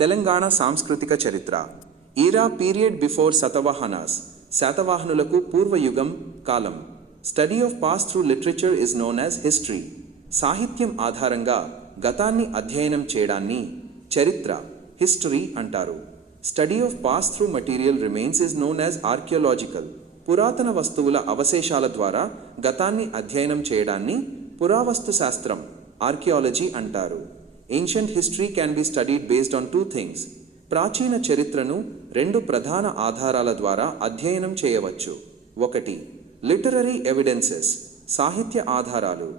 తెలంగాణ సాంస్కృతిక చరిత్ర. Era period before Satavahanas. శాతవాహనులకు పూర్వయుగం కాలం. Study of past through literature is known as history. సాహిత్యం ఆధారంగా గతాన్ని అధ్యయనం చేయడాన్ని చరిత్ర హిస్టరీ అంటారు. Study of past through material remains is known as archaeological. పురాతన వస్తువుల అవశేషాల ద్వారా గతాన్ని అధ్యయనం చేయడాన్ని పురావస్తు శాస్త్రం ఆర్కియాలజీ అంటారు. Ancient history can be studied based on two things. ప్రాచీన చరిత్రను రెండు ప్రధాన ఆధారాల ద్వారా అధ్యయనం చేయవచ్చు. ఒకటి, లిటరరీ ఎవిడెన్సెస్, సాహిత్య ఆధారాలు.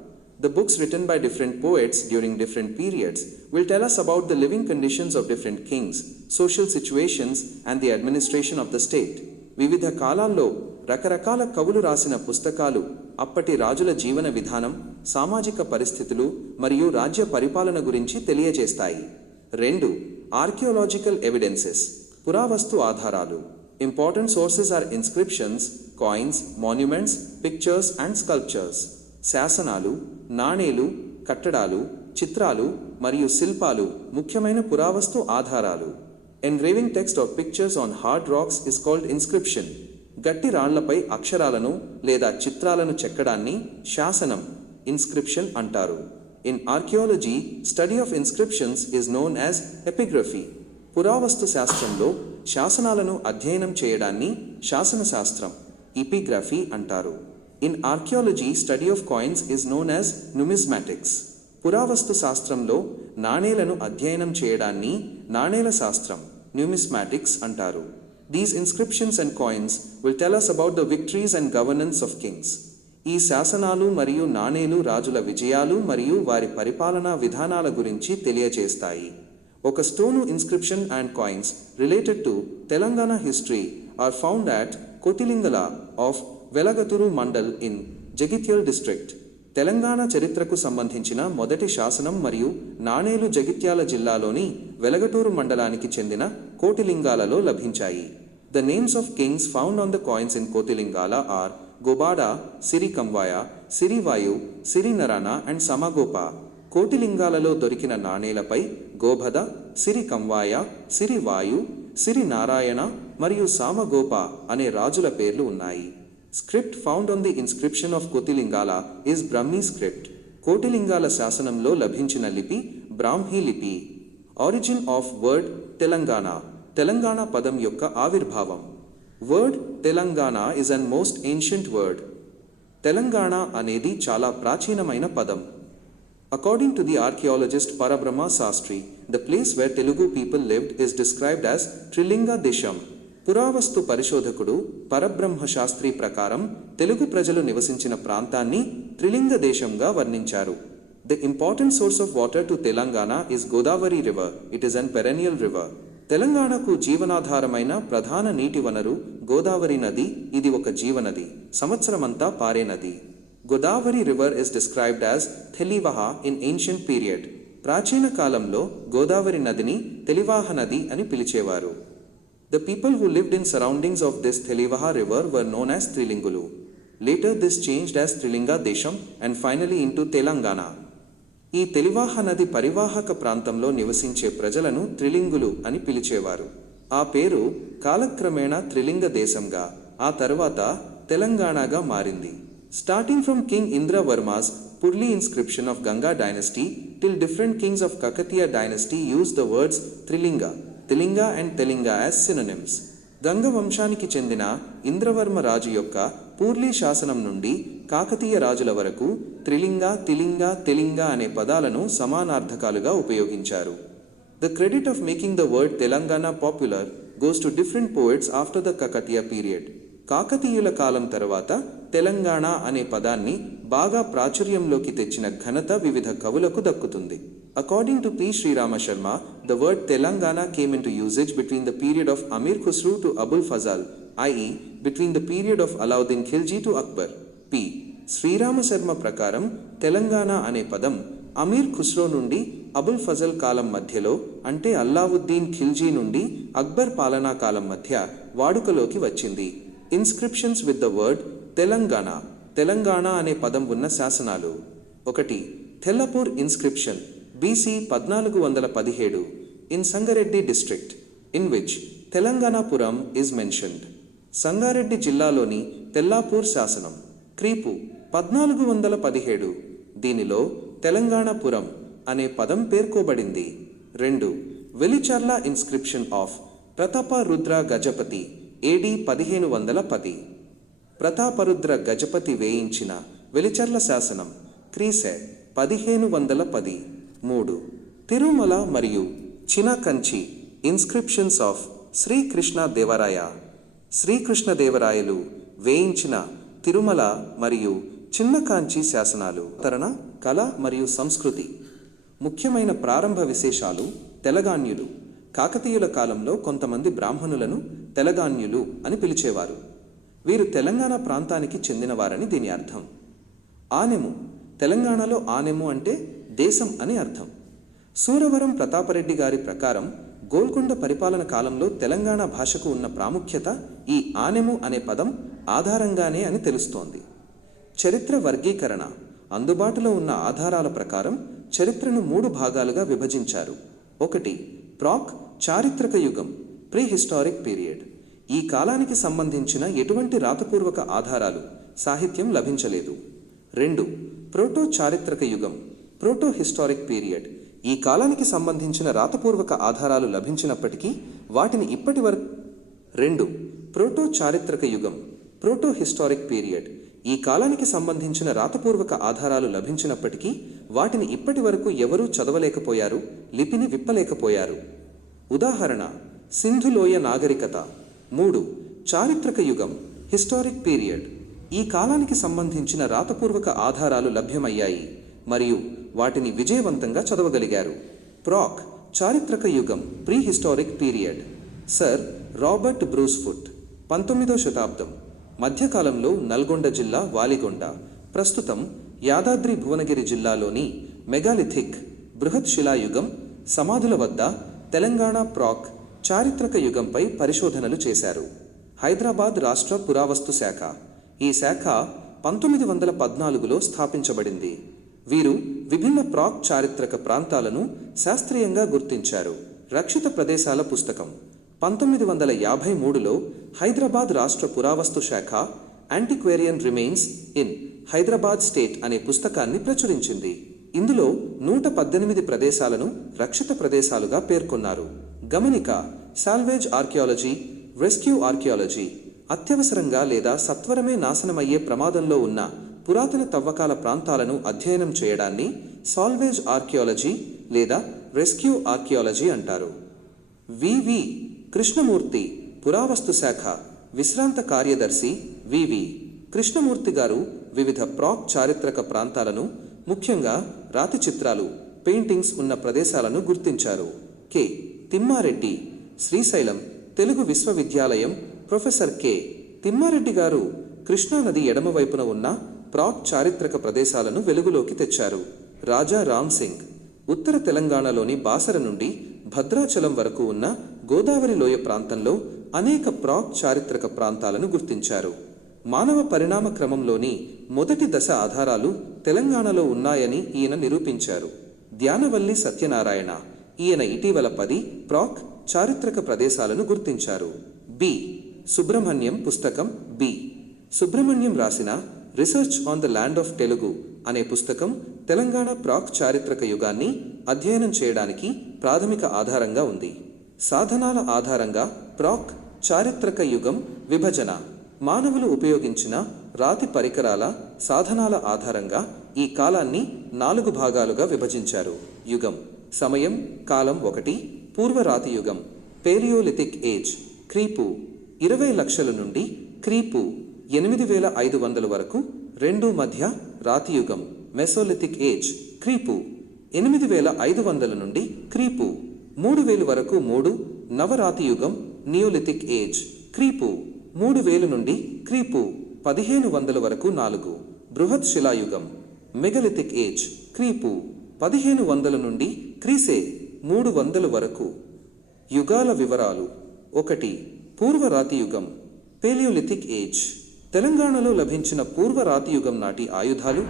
The books written by different poets during different periods will tell us about the living conditions of different kings, social situations and the administration of the state. వివిధ కాలాల్లో రకరకాల కవులు రాసిన పుస్తకాలు అప్పటి రాజుల జీవన విధానం, సామాజిక పరిస్థితులు మరియు రాజ్య పరిపాలన గురించి తెలియజేస్తాయి. 2. ఆర్కియోలాజికల్ ఎవిడెన్సెస్, పురావస్తు ఆధారాలు. Important sources are inscriptions, coins, monuments, pictures and sculptures. శాసనాలు, నాణేలు, కట్టడాలు, చిత్రాలు మరియు శిల్పాలు ముఖ్యమైన పురావస్తు ఆధారాలు. Engraving text or pictures on hard rocks is called inscription. గట్టి రాళ్లపై అక్షరాలను లేదా చిత్రాలను చెక్కడాన్ని శాసనం ఇన్స్క్రిప్షన్ అంటారు. In archaeology, study of inscriptions is known as epigraphy. పురావస్తు శాస్త్రంలో శాసనాలను అధ్యయనం చేయడాన్ని శాసనశాస్త్రం ఎపిగ్రఫీ అంటారు. In archaeology, study of coins is known as numismatics. పురావస్తు శాస్త్రంలో నాణేలను అధ్యయనం చేయడాన్ని నాణేల శాస్త్రం న్యూమిస్మాటిక్స్ అంటారు. These inscriptions and coins will tell us about the victories and governance of kings. ఈ శాసనాలు మరియు నాణేలు రాజుల విజయాలు మరియు వారి పరిపాలనా విధానాల గురించి తెలియజేస్తాయి. ఒక stone inscription and coins related to Telangana history are found at Kotilingala of Velagaturu mandal in Jagtial district. Telangana చరిత్రకు సంబంధించిన మొదటి శాసనం మరియు నాణేలు జగిత్యాల జిల్లాలోని వెలగటూరు మండలానికి చెందిన కోటిలింగాలలో లభించాయి. The names of kings found on the coins in Kotilingala are Gobada, Siri Kamvaya, Siri Vayu, Siri Narana and Samagopa. కోటిలింగాలలో దొరికిన నాణేలపై గోభద, సిరి కంవాయ, సిరి వాయు, సిరి నారాయణ మరియు సామగోప అనే రాజుల పేర్లు ఉన్నాయి. Script found on the inscription of Kotilingala is Brahmi script. Kotilingala శాసనంలో లభించిన లిపి బ్రాహ్మీ లిపి. Origin of word Telangana. Telangana పదం యొక్క ఆవిర్భావం. Word Telangana is an most ancient word. Telangana అనేది చాలా ప్రాచీనమైన పదం. According to the archaeologist Parabrahma Sastri, the place where Telugu people lived is described as Trilinga Desham. పురావస్తు పరిశోధకుడు పరబ్రహ్మ శాస్త్రి ప్రకారం తెలుగు ప్రజలు నివసించిన ప్రాంతాన్ని త్రిలింగ దేశంగా వర్ణించారు. The important source of water to Telangana is Godavari River. It is an perennial river. తెలంగాణకు జీవనాధారమైన ప్రధాన నీటి వనరు గోదావరి నది. ఇది ఒక జీవనది, సంవత్సరమంతా పారే నది. Godavari river is described as Telivaha in ancient period. ప్రాచీన కాలంలో గోదావరి నదిని తెలివాహ నది అని పిలిచేవారు. The people who lived in surroundings of this Thelivaha river were known as Trilingulu. Later this changed as Trilinga Desham and finally into Telangana. ఈ తెలివాహ నది పరివాహక ప్రాంతంలో నివసించే ప్రజలను త్రిలింగులు అని పిలిచేవారు. ఆ పేరు కాలక్రమేణా త్రిలింగ దేశంగా, ఆ తర్వాత తెలంగాణగా మారింది. Starting from king Indravarma's Purli inscription of Ganga dynasty till different kings of Kakatiya dynasty used the words Trilinga, Tilinga and Telinga as synonyms. Ganga వంశానికి చెందిన ఇంద్రవర్మ రాజు యొక్క పూర్లీ శాసనం నుండి కాకతీయ రాజుల వరకు త్రిలింగ, తిలింగ, తెలింగ అనే పదాలను సమానార్థకాలుగా ఉపయోగించారు. The credit of making the word Telangana popular goes to different poets after the Kakatiya period. కాకతీయుల కాలం తర్వాత తెలంగాణ అనే పదాన్ని బాగా ప్రాచుర్యంలోకి తెచ్చిన ఘనత వివిధ కవులకు దక్కుతుంది. According to P. Srirama Sharma, the word Telangana came into usage between the period of Amir Khusru to Abul Fazal, i.e. between the period of Alauddin Khilji to Akbar. P. Srirama Sharma ప్రకారం తెలంగాణ అనే పదం అమీర్ ఖుస్రో నుండి అబుల్ ఫజల్ కాలం మధ్యలో, అంటే అల్లావుద్దీన్ ఖిల్జీ నుండి అక్బర్ పాలనా కాలం మధ్య వాడుకలోకి వచ్చింది. Inscriptions with the word Telangana. Telangana అనే పదం ఉన్న శాసనాలు. 1. థెల్లపూర్ inscription BC 1417. in Sangareddy district, in which Telanganapuram is mentioned. Sangareddy జిల్లాలోని తెల్లాపూర్ శాసనం క్రీపు 1417. దీనిలో తెలంగాణపురం అనే పదం పేర్కోబడింది. 2. Velicherla inscription of Prataparudra Gajapati AD 1510. Prataparudra Gajapati వేయించిన వెలిచర్ల శాసనం క్రీసె 1510. 3. తిరుమల మరియు చినకంచి ఇన్స్క్రిప్షన్స్ ఆఫ్ శ్రీకృష్ణదేవరాయ. శ్రీకృష్ణదేవరాయలు వేయించిన తిరుమల మరియు చిన్నకాంచి శాసనాలు. తరణ కళ మరియు సంస్కృతి. ముఖ్యమైన ప్రారంభ విశేషాలు. తెలగాన్యులు. కాకతీయుల కాలంలో కొంతమంది బ్రాహ్మణులను తెలగాన్యులు అని పిలిచేవారు. వీరు తెలంగాణ ప్రాంతానికి చెందినవారని దీని అర్థం. ఆనెము. తెలంగాణలో ఆనెము అంటే దేశం అని అర్థం. సూరవరం ప్రతాపరెడ్డి గారి ప్రకారం గోల్కొండ పరిపాలన కాలంలో తెలంగాణ భాషకు ఉన్న ప్రాముఖ్యత ఈ ఆనెము అనే పదం ఆధారంగానే అని తెలుస్తోంది. చరిత్ర వర్గీకరణ. అందుబాటులో ఉన్న ఆధారాల ప్రకారం చరిత్రను 3 భాగాలుగా విభజించారు. 1. ప్రాక్ చారిత్రక యుగం ప్రీహిస్టారిక్ పీరియడ్. ఈ కాలానికి సంబంధించిన ఎటువంటి రాతపూర్వక ఆధారాలు, సాహిత్యం లభించలేదు. 2. ప్రోటో చారిత్రక యుగం ప్రోటో హిస్టారిక్ పీరియడ్. ఈ కాలానికి సంబంధించిన రాతపూర్వక ఆధారాలు లభించినప్పటికీ వాటిని ఇప్పటి వరకు 2. ప్రోటో చారిత్రక యుగం ప్రోటో హిస్టారిక్ పీరియడ్. ఈ కాలానికి సంబంధించిన రాతపూర్వక ఆధారాలు లభించినప్పటికీ వాటిని ఇప్పటి వరకు ఎవరూ చదవలేకపోయారు, లిపిని విప్పలేకపోయారు. ఉదాహరణ: సింధులోయ నాగరికత. 3. చారిత్రక యుగం హిస్టారిక్ పీరియడ్. ఈ కాలానికి సంబంధించిన రాతపూర్వక ఆధారాలు లభ్యమయ్యాయి మరియు వాటిని విజయవంతంగా చదవగలిగారు. ప్రాక్ చారిత్రక యుగం prehistoric period. Sir Robert Bruce Foote. 19వ శతాబ్దం. మధ్యకాలంలో నల్గొండ జిల్లా వాలిగొండ, ప్రస్తుతం యాదాద్రి భువనగిరి జిల్లాలోని మెగాలిథిక్ బృహత్ శిలాయుగం సమాధుల వద్ద తెలంగాణ ప్రాక్ చారిత్రక యుగంపై పరిశోధనలు చేశారు. హైదరాబాద్ రాష్ట్ర పురావస్తు శాఖ. ఈ శాఖ 1914లో స్థాపించబడింది. వీరు విభిన్న ప్రాక్ చారిత్రక ప్రాంతాలను శాస్త్రీయంగా గుర్తించారు. రక్షిత ప్రదేశాల పుస్తకం 1953లో హైదరాబాద్ రాష్ట్ర పురావస్తు శాఖ యాంటిక్వేరియన్ రిమైన్స్ ఇన్ హైదరాబాద్ స్టేట్ అనే పుస్తకాన్ని ప్రచురించింది. ఇందులో 118 ప్రదేశాలను రక్షిత ప్రదేశాలుగా పేర్కొన్నారు. గమనిక: సాల్వేజ్ ఆర్కియాలజీ, రెస్క్యూ ఆర్కియాలజీ. అత్యవసరంగా లేదా సత్వరమే నాశనమయ్యే ప్రమాదంలో ఉన్న పురాతన తవ్వకాల ప్రాంతాలను అధ్యయనం చేయడాన్ని సాల్వేజ్ ఆర్కియాలజీ లేదా రెస్క్యూ ఆర్కియాలజీ అంటారు. వివి కృష్ణమూర్తి, పురావస్తు శాఖ విశ్రాంత కార్యదర్శి. వివి కృష్ణమూర్తి గారు వివిధ ప్రాక్ చారిత్రక ప్రాంతాలను, ముఖ్యంగా రాతి చిత్రాలు, పెయింటింగ్స్ ఉన్న ప్రదేశాలను గుర్తించారు. కె తిమ్మారెడ్డి, శ్రీశైలం తెలుగు విశ్వవిద్యాలయం ప్రొఫెసర్ కె తిమ్మారెడ్డి గారు కృష్ణానది ఎడమవైపున ఉన్న ప్రాక్ చారిత్రక ప్రదేశాలను వెలుగులోకి తెచ్చారు. రాజా రామ్ సింగ్, ఉత్తర తెలంగాణలోని బాసర నుండి భద్రాచలం వరకు ఉన్న గోదావరి లోయ ప్రాంతంలో అనేక ప్రాక్ చారిత్రక ప్రాంతాలను గుర్తించారు. మానవ పరిణామ క్రమంలోని మొదటి దశ ఆధారాలు తెలంగాణలో ఉన్నాయని ఈయన నిరూపించారు. ధ్యానవల్లి సత్యనారాయణ, ఈయన ఇటీవల 10 ప్రాక్ చారిత్రక ప్రదేశాలను గుర్తించారు. బి సుబ్రహ్మణ్యం పుస్తకం. బి సుబ్రహ్మణ్యం రాసిన research on the land of Telugu అనే పుస్తకం తెలంగాణ ప్రాక్ చారిత్రక యుగాన్ని అధ్యయనం చేయడానికి ప్రాథమిక ఆధారంగా ఉంది. సాధనాల ఆధారంగా ప్రాక్ చారిత్రక యుగం విభజన. మానవులు ఉపయోగించిన రాతి పరికరాల, సాధనాల ఆధారంగా ఈ కాలాన్ని 4 భాగాలుగా విభజించారు. యుగం, సమయం, కాలం. 1. పూర్వరాతి యుగం పేలియోలిథిక్ ఏజ్ క్రీపు 20 లక్షల నుండి క్రీపు 8500 వరకు. 2. మధ్య రాతియుగం మెసోలిథిక్ ఏజ్ క్రీపు 8500 నుండి క్రీపు 3000 వరకు. 3. నవరాతియుగం నియోలిథిక్ ఏజ్ క్రీపు 3000 నుండి క్రీపు 1500 వరకు. 4. బృహత్ శిలాయుగం మెగలిథిక్ ఏజ్ క్రీపు 1500 నుండి క్రీసే 300 వరకు. యుగాల వివరాలు. 1. పూర్వరాతియుగం పేలియోలిథిక్ ఏజ్. తెలంగాణలో లభించిన పూర్వరాతియుగం నాటి ఆయుధాలు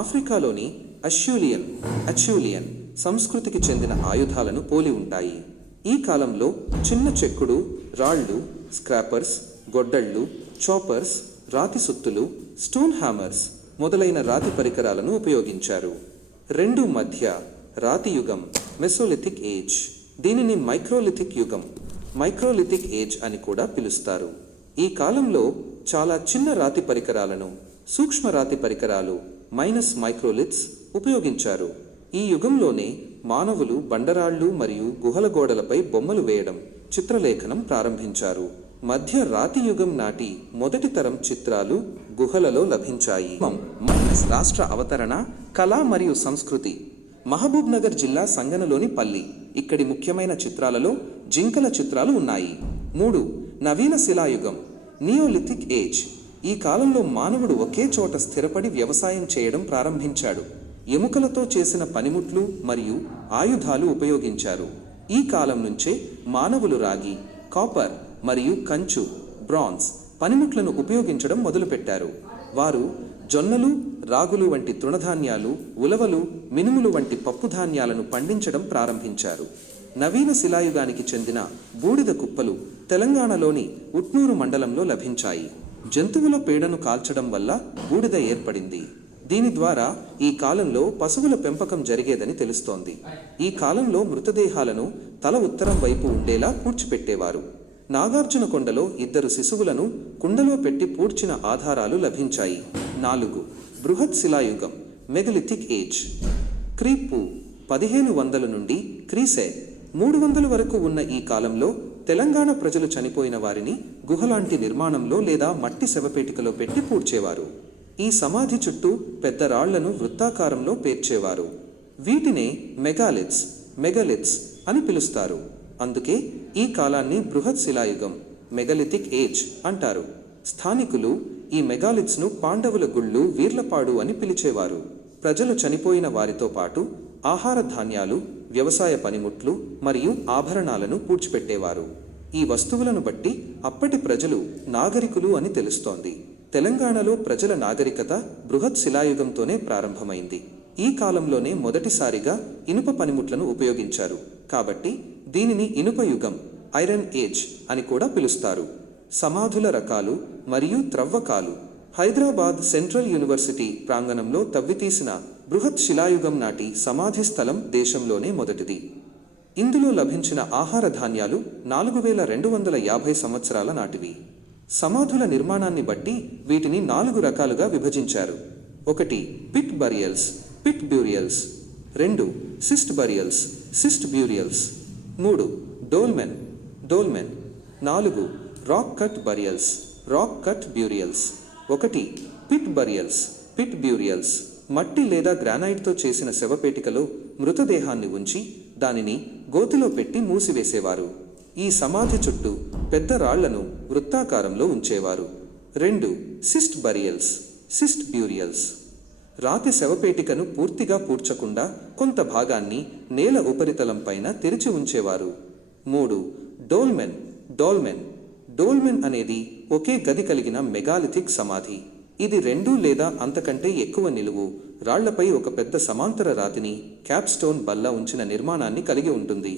ఆఫ్రికాలోని అష్యూలియన్ సంస్కృతికి చెందిన ఆయుధాలను పోలి ఉంటాయి. ఈ కాలంలో చిన్న చెక్కుడు, రాళ్ళు, స్క్రాపర్స్, గొడ్డళ్ళు, చాపర్స్, రాతి సుత్తులు, స్టోన్ హ్యామర్స్ మొదలైన రాతి పరికరాలను ఉపయోగించారు. 2 మధ్య రాతి యుగం, మెసోలిథిక్ ఏజ్. దీనిని మైక్రోలిథిక్ యుగం, మైక్రోలిథిక్ ఏజ్ అని కూడా పిలుస్తారు. ఈ కాలంలో చాలా చిన్న రాతి పరికరాలను, సూక్ష్మ రాతి పరికరాలు మైక్రోలిథ్స్ ఉపయోగించారు. ఈ యుగంలోనే మానవులు బండరాళ్ళు మరియు గుహల గోడలపై బొమ్మలు వేయడం, చిత్రలేఖనం ప్రారంభించారు. మధ్య రాతి యుగం నాటి మొదటి తరం చిత్రాలు గుహలలో లభించాయి. రాష్ట్ర అవతరణ, కళ మరియు సంస్కృతి. మహబూబ్ నగర్ జిల్లా సంగనలోని పల్లి. ఇక్కడి ముఖ్యమైన చిత్రాలలో జింకల చిత్రాలు ఉన్నాయి. 3 నవీన శిలాయుగం, నియోలిథిక్ ఏజ్. ఈ కాలంలో మానవుడు ఒకే చోట స్థిరపడి వ్యవసాయం చేయడం ప్రారంభించాడు. ఎముకలతో చేసిన పనిముట్లు మరియు ఆయుధాలు ఉపయోగించారు. ఈ కాలం నుంచే మానవులు రాగి, కాపర్ మరియు కంచు, బ్రాంజ్ పనిముట్లను ఉపయోగించడం మొదలుపెట్టారు. వారు జొన్నలు, రాగులు వంటి తృణధాన్యాలు, ఉలవలు, మినుములు వంటి పప్పుధాన్యాలను పండించడం ప్రారంభించారు. నవీన శిలాయుగానికి చెందిన బూడిద కుప్పలు తెలంగాణలోని ఉట్నూరు మండలంలో లభించాయి. జంతువుల పేడను కాల్చడం వల్ల బూడిద ఏర్పడింది. దీని ద్వారా ఈ కాలంలో పశువుల పెంపకం జరిగేదని తెలుస్తోంది. ఈ కాలంలో మృతదేహాలను తల ఉత్తరం వైపు ఉండేలా పూడ్చిపెట్టేవారు. నాగార్జునకొండలో 2 శిశువులను కుండలో పెట్టి పూడ్చిన ఆధారాలు లభించాయి. 4 బృహత్ శిలాయుగం, మెగలిథిక్ ఏజ్. క్రీపు 1500 నుండి క్రీసే 300 వరకు ఉన్న ఈ కాలంలో తెలంగాణ ప్రజలు చనిపోయిన వారిని గుహలాంటి నిర్మాణంలో లేదా మట్టి శవపేటికలో పెట్టి పూడ్చేవారు. ఈ సమాధి చుట్టూ పెద్ద రాళ్లను వృత్తాకారంలో పేర్చేవారు. వీటినే మెగాలిథ్స్ అని పిలుస్తారు. అందుకే ఈ కాలాన్ని బృహత్ శిలాయుగం, మెగలిథిక్ ఏజ్ అంటారు. స్థానికులు ఈ మెగాలిథ్స్ను పాండవుల గుళ్ళు, వీర్లపాడు అని పిలిచేవారు. ప్రజలు చనిపోయిన వారితో పాటు ఆహార ధాన్యాలు, వ్యవసాయ పనిముట్లు మరియు ఆభరణాలను పూడ్చిపెట్టేవారు. ఈ వస్తువులను బట్టి అప్పటి ప్రజలు నాగరికులు అని తెలుస్తోంది. తెలంగాణలో ప్రజల నాగరికత బృహత్ శిలాయుగంతోనే ప్రారంభమైంది. ఈ కాలంలోనే మొదటిసారిగా ఇనుప పనిముట్లను ఉపయోగించారు. కాబట్టి దీనిని ఇనుప యుగం, ఐరన్ ఏజ్ అని కూడా పిలుస్తారు. సమాధుల రకాలు మరియు త్రవ్వకాలు. హైదరాబాద్ సెంట్రల్ యూనివర్సిటీ ప్రాంగణంలో తవ్వితీసిన బృహత్ శిలాయుగం నాటి సమాధి స్థలం దేశంలోనే మొదటిది. ఇందులో లభించిన ఆహార ధాన్యాలు 4250 సంవత్సరాల నాటివి. సమాధుల నిర్మాణాన్ని బట్టి వీటిని 4 రకాలుగా విభజించారు. 1 pit burials, pit burials. 2 cist burials, cist burials. 3 dolmen. 4 rock cut burials, rock cut burials. 1 pit burials, pit burials. మట్టి లేదా గ్రానైట్తో చేసిన శవపేటికలో మృతదేహాన్ని ఉంచి దానిని గోతిలో పెట్టి మూసివేసేవారు. ఈ సమాధి చుట్టూ పెద్ద రాళ్లను వృత్తాకారంలో ఉంచేవారు. 2 సిస్ట్ బరియల్స్, సిస్ట్ బ్యూరియల్స్. రాతి శవపేటికను పూర్తిగా పూడ్చకుండా కొంత భాగాన్ని నేల ఉపరితలం పైన తెరిచి ఉంచేవారు. 3 డోల్మెన్ అనేది ఒకే గది కలిగిన మెగాలిథిక్ సమాధి. ఇది 2 లేదా అంతకంటే ఎక్కువ నిలువు రాళ్లపై ఒక పెద్ద సమాంతర రాతిని, క్యాప్స్టోన్ బల్ల ఉంచిన నిర్మాణాన్ని కలిగి ఉంటుంది.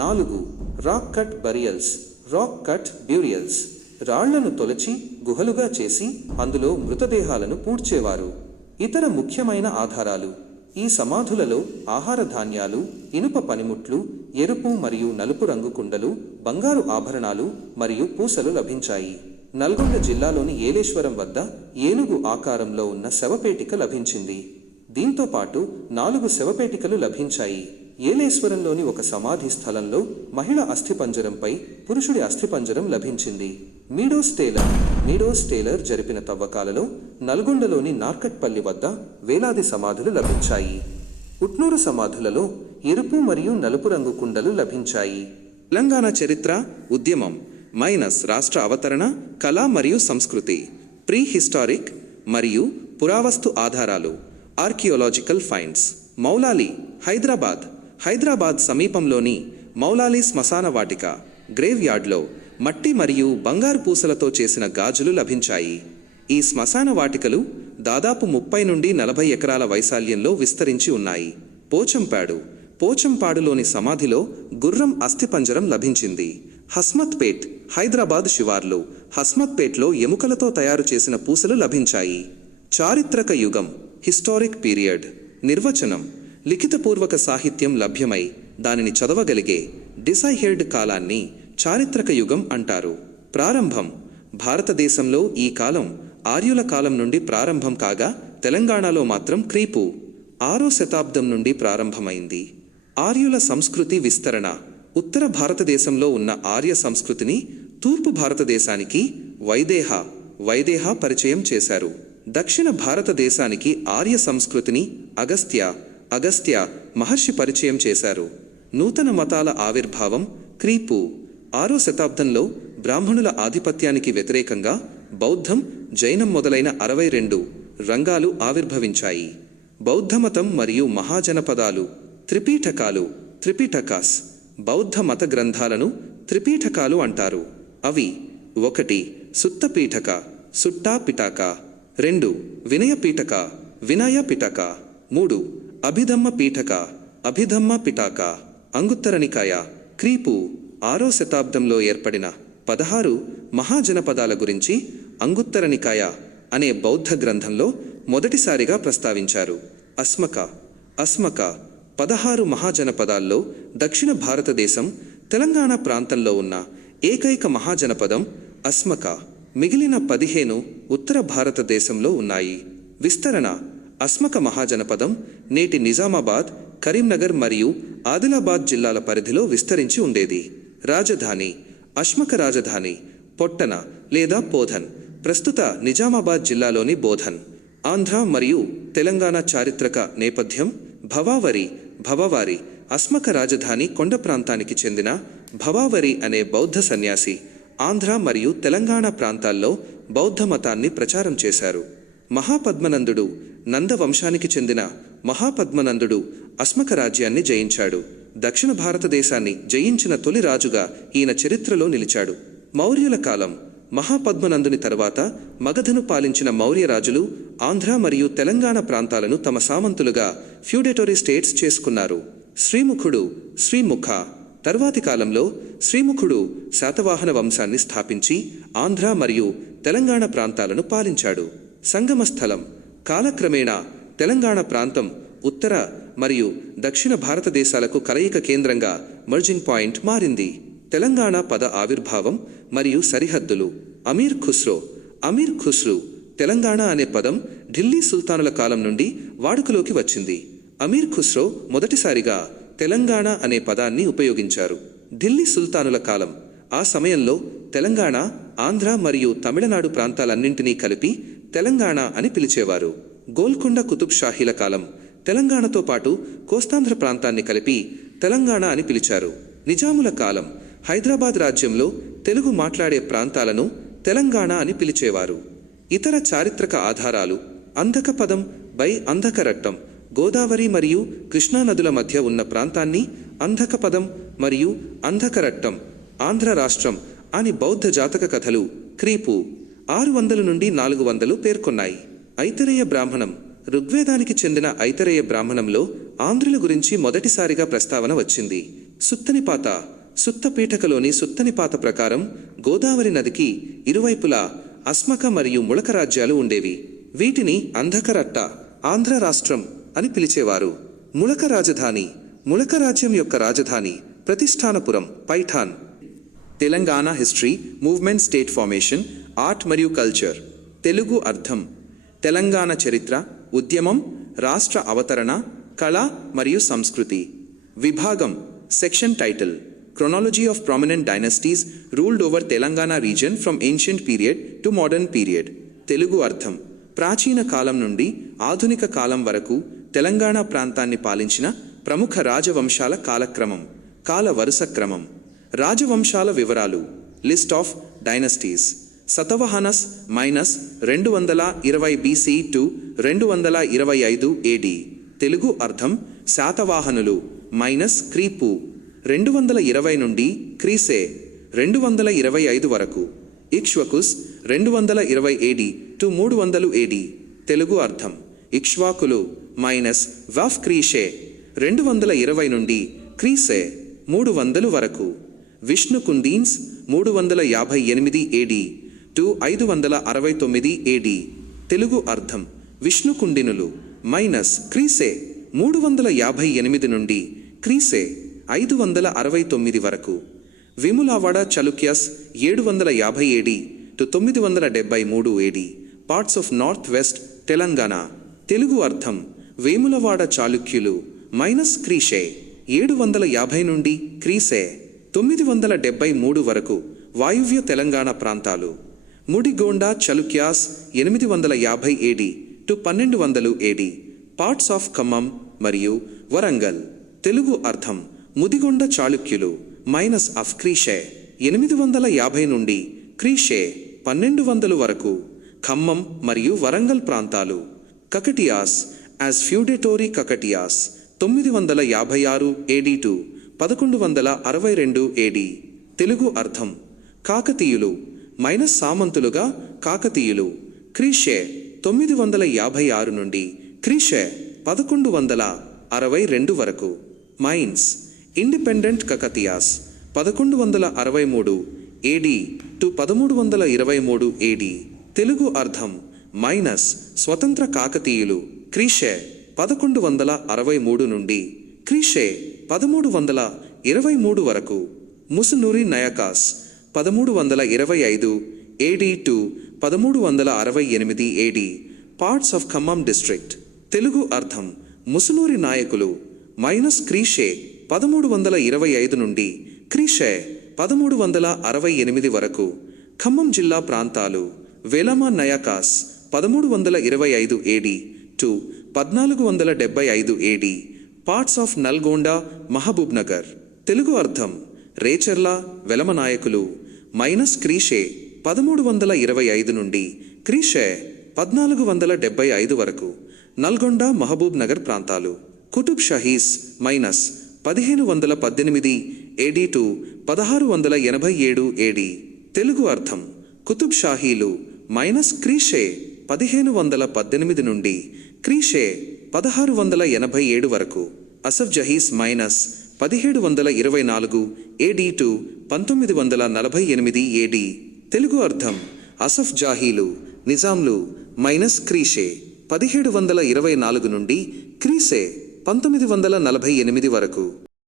4 rock cut burials, rock cut burials. రాళ్లను తొలచి గుహలుగా చేసి అందులో మృతదేహాలను పూడ్చేవారు. ఇతర ముఖ్యమైన ఆధారాలు. ఈ సమాధులలో ఆహార ధాన్యాలు, ఇనుప పనిముట్లు, ఎరుపు మరియు నలుపు రంగు కుండలు, బంగారు ఆభరణాలు మరియు పూసలు లభించాయి. నల్గొండ జిల్లాలోని ఏలేశ్వరం వద్ద ఏనుగు ఆకారంలో ఉన్న శవపేటిక లభించింది. దీంతో పాటు 4 శవపేటికలు లభించాయి. ఏలేశ్వరంలోని ఒక సమాధి స్థలంలో మహిళ అస్థిపంజరంపై పురుషుడి అస్థిపంజరం లభించింది. మీడోస్ టేలర్ జరిపిన తవ్వకాలలో నల్గొండలోని నార్కట్పల్లి వద్ద వేలాది సమాధులు లభించాయి. ఉట్నూరు సమాధులలో ఎరుపు మరియు నలుపు రంగు కుండలు లభించాయి. తెలంగాణ చరిత్ర, ఉద్యమం రాష్ట్ర అవతరణ, కళ మరియు సంస్కృతి. ప్రీ హిస్టారిక్ మరియు పురావస్తు ఆధారాలు. Archaeological finds. మౌలాలి, హైదరాబాద్ సమీపంలోని మౌలాలి శ్మశాన వాటిక, గ్రేవ్ యార్డ్లో మట్టి మరియు బంగారు పూసలతో చేసిన గాజులు లభించాయి. ఈ శ్మశాన వాటికలు దాదాపు 30 నుండి 40 ఎకరాల వైశాల్యంలో విస్తరించి ఉన్నాయి. పోచంపాడు, పోచంపాడులోని సమాధిలో గుర్రం అస్థిపంజరం లభించింది. హస్మత్పేట్, హైదరాబాద్ శివార్లు. హస్మత్పేట్లో ఎముకలతో తయారు చేసిన పూసలు లభించాయి. చారిత్రక యుగం, హిస్టారిక్ పీరియడ్. నిర్వచనం: లిఖితపూర్వక సాహిత్యం లభ్యమై దానిని చదవగలిగే డిసైహెర్డ్ కాలాన్ని చారిత్రక యుగం అంటారు. ప్రారంభం: భారతదేశంలో ఈ కాలం ఆర్యుల కాలం నుండి ప్రారంభం కాగా తెలంగాణలో మాత్రం క్రీపు 6వ శతాబ్దం నుండి ప్రారంభమైంది. ఆర్యుల సంస్కృతి విస్తరణ: ఉత్తర భారతదేశంలో ఉన్న ఆర్య సంస్కృతిని తూర్పు భారతదేశానికి వైదేహ పరిచయం చేశారు. దక్షిణ భారతదేశానికి ఆర్య సంస్కృతిని అగస్త్య మహర్షి పరిచయం చేశారు. నూతన మతాల ఆవిర్భావం క్రీపు 6వ శతాబ్దంలో బ్రాహ్మణుల ఆధిపత్యానికి వ్యతిరేకంగా బౌద్ధం, జైనం మొదలైన 62 రంగాలు ఆవిర్భవించాయి. బౌద్ధమతం మరియు మహాజనపదాలు. త్రిపీఠకాస్. బౌద్ధ మత గ్రంథాలను త్రిపీఠకాలు అంటారు. అవి: 1 సుత్త పీఠక, సుట్టా పిటాక. 2 వినయ పీఠక, వినయ పిటక. 3 అభిధమ్మ పీఠక, అభిధమ్మ పిటాక. అంగుత్తరనికాయ. క్రీపు 6వ శతాబ్దంలో ఏర్పడిన 16 మహాజనపదాల గురించి అంగుత్తరనికాయ అనే బౌద్ధ గ్రంథంలో మొదటిసారిగా ప్రస్తావించారు. అస్మక 16 మహాజనపదాల్లో దక్షిణ భారతదేశం, తెలంగాణ ప్రాంతంలో ఉన్న ఏకైక మహాజనపదం అస్మక. మిగిలిన 15 ఉత్తర భారతదేశంలో ఉన్నాయి. విస్తరణ: అస్మక మహాజనపదం నేటి నిజామాబాద్, కరీంనగర్ మరియు ఆదిలాబాద్ జిల్లాల పరిధిలో విస్తరించి ఉండేది. రాజధాని: అస్మక రాజధాని పొట్టన లేదా పోధన్, ప్రస్తుత నిజామాబాద్ జిల్లాలోని బోధన్. ఆంధ్ర మరియు తెలంగాణ చారిత్రక నేపథ్యం: భవావారి. అస్మక రాజధాని కొండ ప్రాంతానికి చెందిన భవావరి అనే బౌద్ధ సన్యాసి ఆంధ్ర మరియు తెలంగాణ ప్రాంతాల్లో బౌద్ధ మతాన్ని ప్రచారం చేశారు. మహాపద్మనందుడు నంద వంశానికి చెందిన మహాపద్మనందుడు అస్మక రాజ్యాన్ని జయించాడు. దక్షిణ భారతదేశాన్ని జయించిన తొలి రాజుగా ఈయన చరిత్రలో నిలిచాడు. మౌర్యుల కాలం: మహాపద్మనందుని తర్వాత మగధను పాలించిన మౌర్య రాజులు ఆంధ్ర మరియు తెలంగాణ ప్రాంతాలను తమ సామంతులుగా ఫ్యూడేటరీ స్టేట్స్ చేసుకున్నారు. శ్రీముఖ తర్వాతి కాలంలో శ్రీముఖుడు శాతవాహన వంశాన్ని స్థాపించి ఆంధ్ర మరియు తెలంగాణ ప్రాంతాలను పాలించాడు. సంగమ స్థలం: కాలక్రమేణా తెలంగాణ ప్రాంతం ఉత్తర మరియు దక్షిణ భారతదేశాలకు కలయిక కేంద్రంగా మర్జింగ్ పాయింట్ మారింది. తెలంగాణ పద ఆవిర్భావం మరియు సరిహద్దులు: అమీర్ ఖుస్రో తెలంగాణ అనే పదం ఢిల్లీ సుల్తానుల కాలం నుండి వాడుకలోకి వచ్చింది. అమీర్ ఖుస్రో మొదటిసారిగా తెలంగాణ అనే పదాన్ని ఉపయోగించారు. ఢిల్లీ సుల్తానుల కాలం: ఆ సమయంలో తెలంగాణ, ఆంధ్ర మరియు తమిళనాడు ప్రాంతాలన్నింటినీ కలిపి తెలంగాణ అని పిలిచేవారు. గోల్కొండ కుతుబ్ షాహీల కాలం: తెలంగాణతో పాటు కోస్తాంధ్ర ప్రాంతాన్ని కలిపి తెలంగాణ అని పిలిచారు. నిజాముల కాలం: హైదరాబాద్ రాజ్యంలో తెలుగు మాట్లాడే ప్రాంతాలను తెలంగాణ అని పిలిచేవారు. ఇతర చారిత్రక ఆధారాలు: అంధక పదం బై అంధకరట్టం, గోదావరి మరియు కృష్ణా నదుల మధ్య ఉన్న ప్రాంతాన్ని అంధక పదం మరియు అంధకరట్టం, ఆంధ్ర రాష్ట్రం అని బౌద్ధ జాతక కథలు క్రీపు 600 నుండి 400 పేర్కొన్నాయి. ఐతరేయ బ్రాహ్మణం: ఋగ్వేదానికి చెందిన ఐతరేయ బ్రాహ్మణంలో ఆంధ్రుల గురించి మొదటిసారిగా ప్రస్తావన వచ్చింది. సుత్తపీఠకలోని సుత్తనిపాత ప్రకారం గోదావరి నదికి ఇరువైపులా అస్మక మరియు ముళక రాజ్యాలు ఉండేవి. వీటిని అంధకరట్ట, ఆంధ్ర రాష్ట్రం అని పిలిచేవారు. ముళక రాజ్యం యొక్క రాజధాని Pratishthanapuram, Paithan. Telangana history, movement, state formation, art మరియు కల్చర్. తెలుగు అర్థం: తెలంగాణ చరిత్ర, ఉద్యమం, రాష్ట్ర అవతరణ, కళ మరియు సంస్కృతి. విభాగం: section title: Chronology of prominent dynasties ruled over Telangana region from ancient period to modern period. Telugu అర్థం: ప్రాచీన కాలం నుండి ఆధునిక కాలం వరకు తెలంగాణ ప్రాంతాన్ని పాలించిన ప్రముఖ రాజవంశాల కాలక్రమం, కాల వరుస క్రమం. రాజవంశాల వివరాలు: list of dynasties. Satavahanas -220 BC to 225 AD. Telugu అర్థం: శాతవాహనులు క్రీపు 220 నుండి క్రీసే 225 వరకు. Ikshvakus 220 AD to 300 AD. Telugu అర్థం: ఇక్ష్వాకులు -వఫ్ క్రీషే 220 నుండి క్రీసే 300 వరకు. Vishnukundins 358 AD to 569 AD. Telugu అర్థం విష్ణు కుండినులు మైనస్ క్రీసే 358 నుండి క్రీసే 569 వరకు. విములావాడ చలుక్యస్ 750 AD to 973 AD. Parts of north west Telangana. Telugu అర్థం వేములవాడ చాళుక్యులు మైనస్ క్రీషే 750 నుండి క్రీసే 973 వరకు వాయువ్య తెలంగాణ ప్రాంతాలు. ముడిగోండ చలుక్యాస్ 850 AD to 1200 AD. Parts of Khammam మరియు వరంగల్. తెలుగు అర్థం ముదిగొండ చాళుక్యులు మైనస్ ఆఫ్ క్రీషే 850 నుండి క్రీషే 1200 వరకు ఖమ్మం మరియు వరంగల్ ప్రాంతాలు. Kakatiyas as feudatory Kakatiyas 956 AD to 1162 AD. Telugu అర్థం కాకతీయులు మైనస్ సామంతులుగా కాకతీయులు. క్రీషే 956 నుండి క్రీషే 1162 వరకు. Minus independent Kakatiyas 1163 AD to 1323 AD. Telugu అర్థం మైనస్ స్వతంత్ర కాకతీయులు క్రీషే 1163 నుండి క్రీషే 1323 వరకు. Musunuri Nayakas 1325 AD to 1368 AD. Parts of Khammam district. Telugu అర్థం ముసునూరి నాయకులు మైనస్ క్రీషే 1325 నుండి క్రీషే 1368 వరకు ఖమ్మం జిల్లా ప్రాంతాలు. Velama Nayakas 1325 AD to 1475 AD. Parts of Nalgonda Mahabubnagar. Telugu అర్థం రేచర్ల వెలమ నాయకులు మైనస్ క్రీషే 1325 నుండి క్రీషే 1475 వరకు నల్గొండ మహబూబ్ నగర్ ప్రాంతాలు. Qutb Shahis minus 1518 AD to 1687 AD. Telugu అర్థం కుతుబ్ షాహీలు మైనస్ క్రీషే 1518 నుండి క్రీషే 1687 వరకు. Asaf Jahis minus 1724 AD to 1948 AD. Telugu అర్థం అసఫ్ జాహీలు నిజాంలు మైనస్ క్రీషే 1724 నుండి క్రీసే 1948 వరకు.